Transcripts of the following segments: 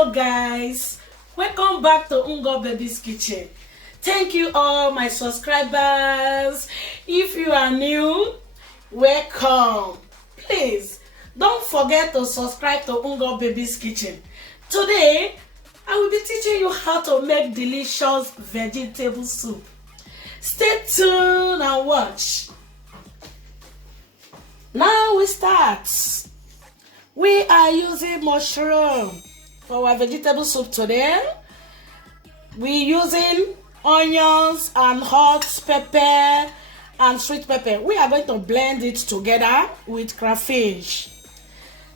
Hello guys, welcome back to Ungo Baby's Kitchen. Thank you all my subscribers. If you are new, welcome. Please don't forget to subscribe to Ungo Baby's Kitchen. Today I will be teaching you how to make delicious vegetable soup. Stay tuned and watch. Now we start. We are using mushroom for our vegetable soup today. We're using onions and hot pepper and sweet pepper. We are going to blend it together with crayfish.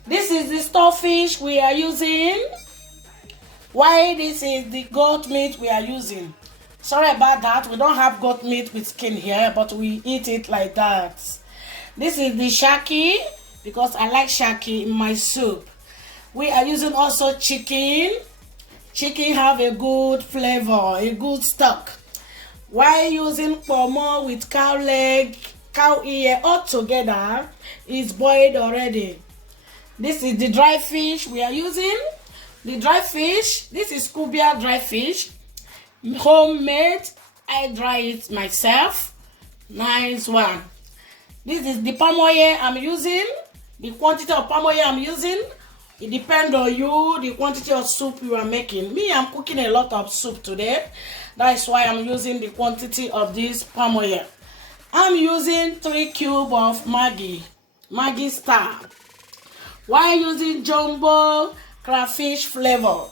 This is the stockfish we are using. Why this is the goat meat we are using. Sorry about that. We don't have goat meat with skin here, but we eat it like that. This is the shaki because I like shaki in my soup. We are using also chicken. Chicken have a good flavor, a good stock. While using pomo with cow leg, cow ear, all together is boiled already. This is the dry fish we are using. The dry fish, this is Kubia dry fish, homemade. I dry it myself. Nice one. This is the palm oil I'm using. The quantity of palm oil I'm using, it depends on you, the quantity of soup you are making. Me, I'm cooking a lot of soup today. That's why I'm using the quantity of this palm oil. I'm using 3 cubes of Maggi Star. While using jumbo crayfish flavor.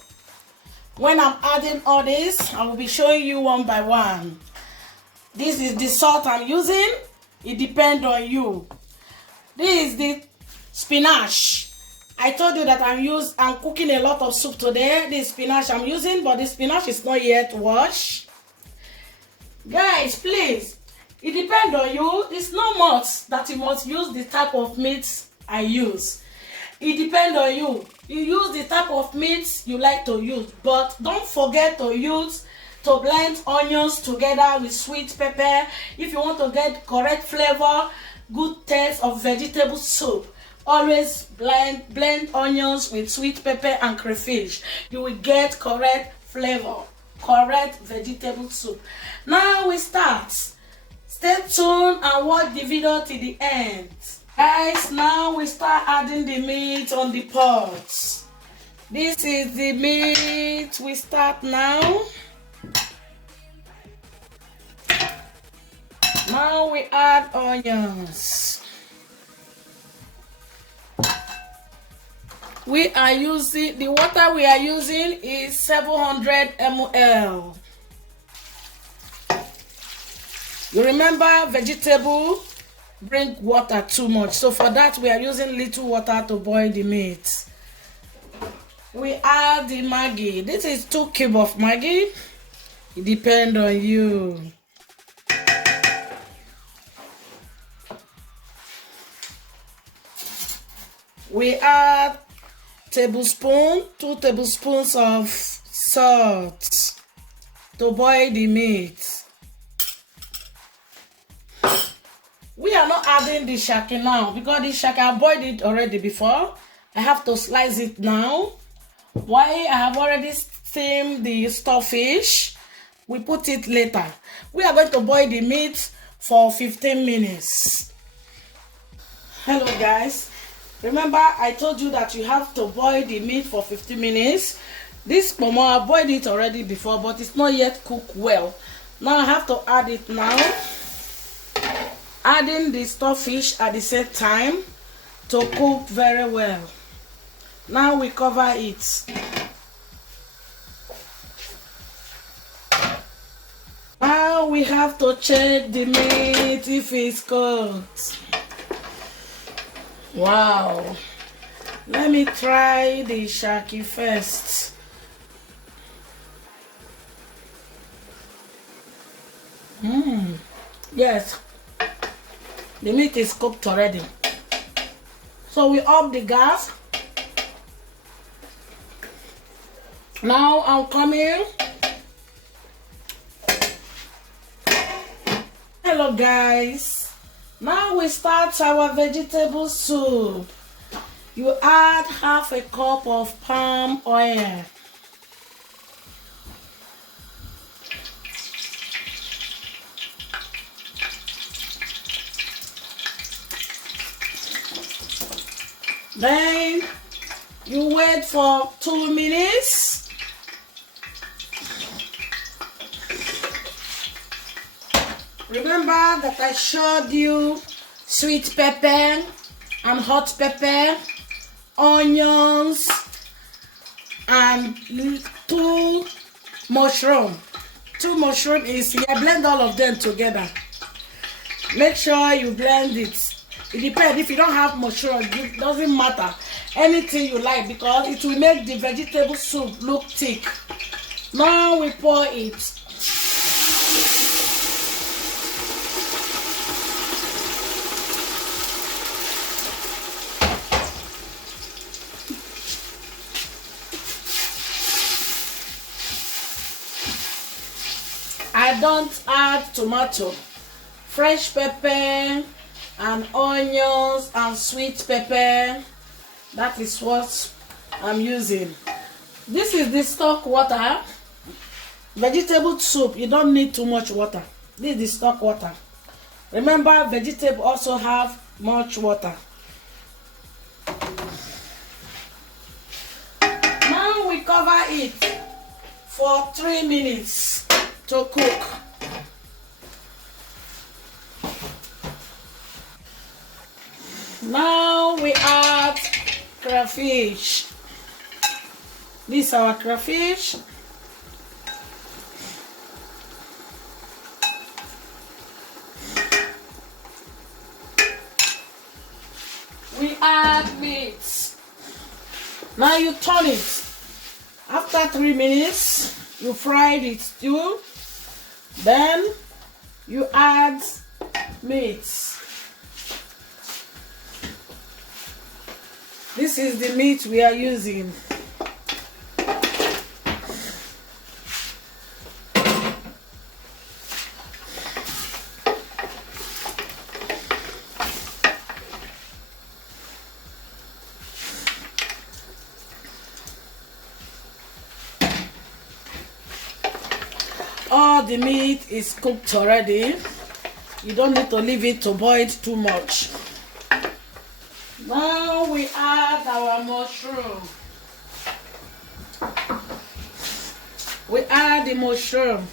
When I'm adding all this, I will be showing you one by one. This is the salt I'm using. It depends on you. This is the spinach. I told you that I'm cooking a lot of soup today. This spinach I'm using, but the spinach is not yet washed. Guys, please, it depends on you. It's not much that you must use the type of meat I use. It depends on you. You use the type of meat you like to use, but don't forget to blend onions together with sweet pepper. If you want to get correct flavor, good taste of vegetable soup, always blend onions with sweet pepper and crayfish. You will get correct flavor, correct vegetable soup. Now we start. Stay tuned and watch the video till the end. Guys, now we start adding the meat on the pot. This is the meat. We start now. Now we add onions. We are using, the water we are using is 700 ml. You remember vegetable bring water too much. So for that we are using little water to boil the meat. We add the Maggi. This is 2 cubes of Maggi. It depends on you. We add 2 tablespoons of salt to boil the meat. We are not adding the shaki now because the shaki I boiled it already before. I have to slice it now. Why I have already steamed the stockfish, we put it later. We are going to boil the meat for 15 minutes. Hello guys. Remember, I told you that you have to boil the meat for 15 minutes. This pomo, I boiled it already before, but it's not yet cooked well. Now I have to add it now. Adding the stockfish at the same time to cook very well. Now we cover it. Now we have to check the meat if it's cooked. Wow, let me try the shaki first. Yes, the meat is cooked already. So we up the gas. Now I'm coming. Hello guys. Now we start our vegetable soup. You add half a cup of palm oil. Then you wait for 2 minutes. Remember that I showed you sweet pepper and hot pepper, onions, and 2 mushroom. 2 mushroom is here. Blend all of them together. Make sure you blend it. It depends. If you don't have mushroom, it doesn't matter. Anything you like, because it will make the vegetable soup look thick. Now we pour it. I don't add tomato, fresh pepper and onions and sweet pepper. That is what I'm using. This is the stock water. Vegetable soup, you don't need too much water. This is the stock water. Remember, vegetable also have much water. Now we cover it for 3 minutes to cook. Now we add crayfish. This is our crayfish. We add meat. Now you turn it. After 3 minutes, you fry the stew. Then you add meat. This is the meat we are using. All the meat is cooked already. You don't need to leave it to boil too much. Now we add our mushroom. We add the mushroom.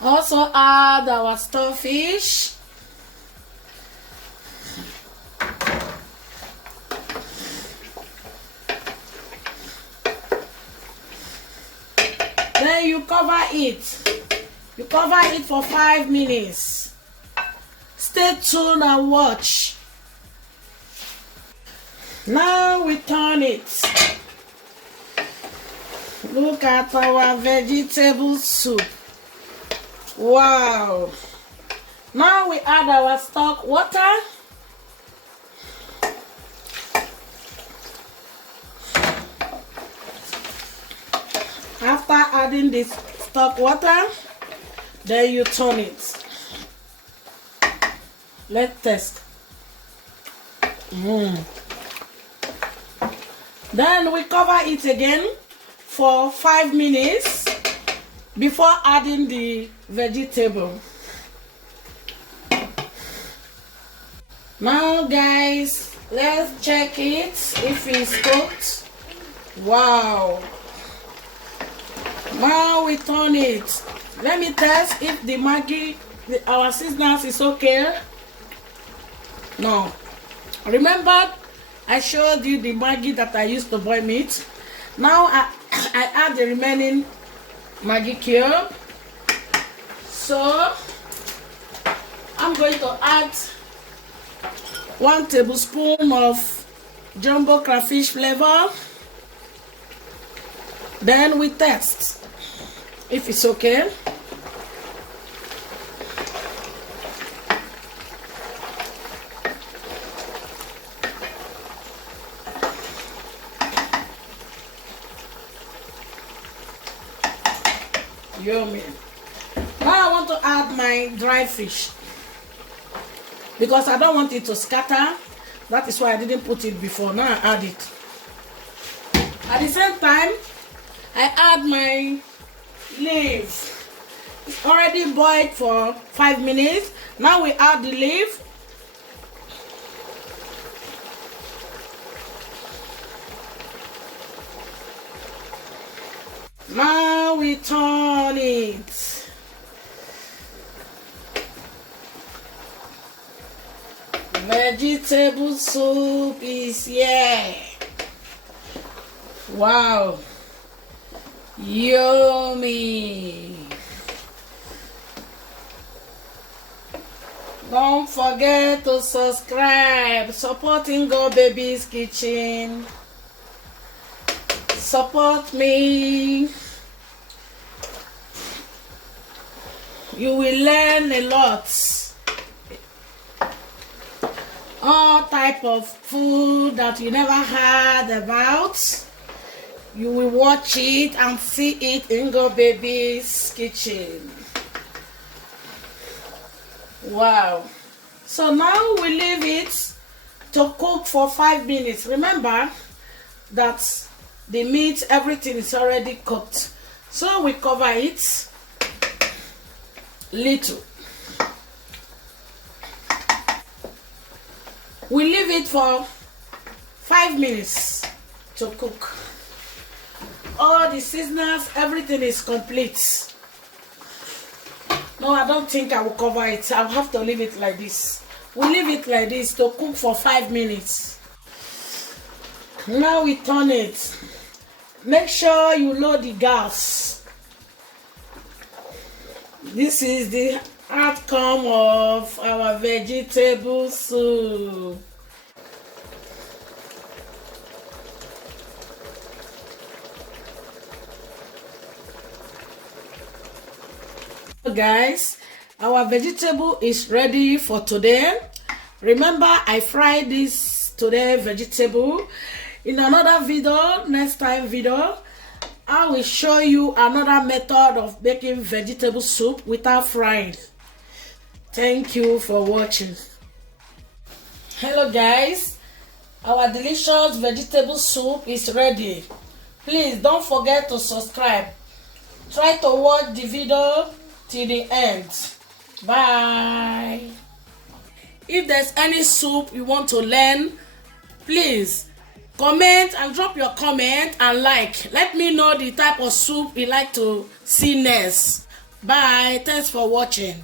Also add our starfish. Then you cover it. You cover it for 5 minutes. Stay tuned and watch. Now we turn it. Look at our vegetable soup. Wow. Now we add our stock water. After adding this stock water, then you turn it. Let's test. Then we cover it again for 5 minutes before adding the vegetable. Now guys, let's check it if it's cooked. Wow. Now we turn it. Let me test if the Maggi, our seasonings is okay. No. Remember, I showed you the Maggi that I used to boil meat. Now I add the remaining Maggi cube. So I'm going to add 1 tablespoon of jumbo crayfish flavor. Then we test if it's okay. Yummy. Now I want to add my dry fish because I don't want it to scatter. That is why I didn't put it before. Now I add it. At the same time, I add my leaf. It's already boiled for 5 minutes. Now we add the leaf. Now we turn it. Vegetable soup is here. Wow. Yummy. Don't forget to subscribe. Supporting Go Baby's Kitchen. Support me. You will learn a lot. All type of food that you never heard about. You will watch it and see it in Go Baby's Kitchen. Wow. So now we leave it to cook for 5 minutes. Remember that the meat, everything is already cooked. So we cover it little. We leave it for 5 minutes to cook. All the seasonings, everything is complete. No, I don't think I will cover it. I'll have to leave it like this. We leave it like this to cook for 5 minutes. Now we turn it. Make sure you load the gas. This is the outcome of our vegetable soup. Guys, our vegetable is ready for today. Remember, I fried this today vegetable. In another video, next time video, I will show you another method of making vegetable soup without frying. Thank you for watching. Hello guys, our delicious vegetable soup is ready. Please don't forget to subscribe. Try to watch the video till the end. Bye. If there's any soup you want to learn, please comment and drop your comment and like. Let me know the type of soup you like to see next. Bye. Thanks for watching.